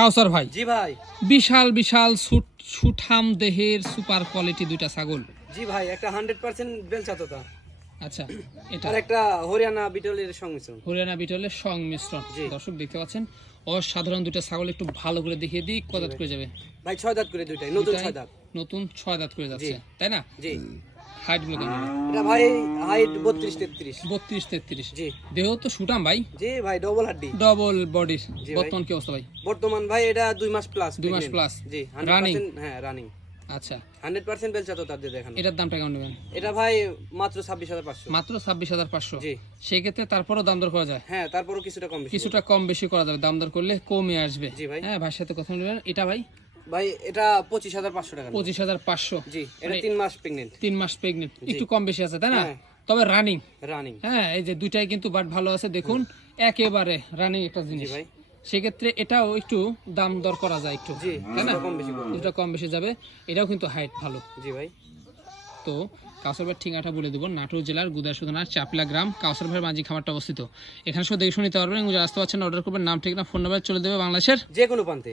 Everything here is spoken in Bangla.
কাউসার ভাই, জি ভাই। বিশাল বিশাল সুঠাম দেহের সুপার কোয়ালিটি দুইটা ছাগল। জি ভাই, একটা 100% বেলচাতোতা। আচ্ছা, এটা আর একটা হরিয়ানা বিটলের সংমিশ্রণ। হরিয়ানা বিটলের সংমিশ্রণ। দর্শক দেখতে পাচ্ছেন অসাধারণ দুইটা ছাগল। একটু ভালো করে দেখিয়ে দিই, কত দাঁত করে যাবে ভাই 6 দাঁত করে দুইটাই, নতুন 6 দাঁত। নতুন 6 দাঁত করে যাচ্ছে, তাই না? জি। হাইট গুলো কেমন? এটা ভাই হাইট 32 33। 32 33। জি। দেহ তো সুঠাম ভাই, জি ভাই, ডবল হাড্ডি, ডবল বডির। জি ভাই। বর্তমান কি অবস্থা ভাই? বর্তমান ভাই এটা 2 মাস প্লাস। 2 মাস প্লাস জি, রানিং। 100%। হ্যাঁ, রানিং। আচ্ছা, 100% বেলচাতোতা দিয়ে দেখান। এটার দামটা কেমন নেবেন? এটা ভাই মাত্র 26500। মাত্র 26500। জি। সেই ক্ষেত্রে তারপরও দাম দর করা যায়, হ্যাঁ, তারপরও কিছুটা কম বেশি। কিছুটা কম বেশি করা যাবে, দাম দর করলে কমে আসবে। জি ভাই। হ্যাঁ, ভাইয়ের সাথে কথা বলবেন। এটা ভাই ভাই এটা 25500 টাকা। 25500। জি, এটা 3 মাস প্রেগন্যান্ট। 3 মাস প্রেগনেন্ট, একটু কম বেশি আছে, তাই না? হ্যাঁ। তবে রানিং। রানিং। হ্যাঁ, এই যে দুইটাই কিন্তু বাট ভালো আছে, দেখুন একেবারে রানিং একটা জি জিনিস। ভাই। সেক্ষেত্রে এটাও একটু দাম দর করা যায় একটু, জি, তাই না? কিছুটা কম বেশি করবে। কিছুটা কম বেশি যাবে। এটাও কিন্তু হাইট ভালো। জি ভাই। তো কাউসার ভাইয়ের ঠিকানাটা বলে দেবো, নাটোর জেলার গুদাসু থানার চাপলা গ্রাম, কাউসার ভাইয়ের মাঝি খামারটা অবস্থিত। এখানে সব দেখে শুনে নিতে পারবেন এবং যারা আসতে পারছেন অর্ডার করবেন, নাম ঠিকানা ফোন নাম্বার চলে দেবে বাংলাদেশের যে কোনো প্রান্তে।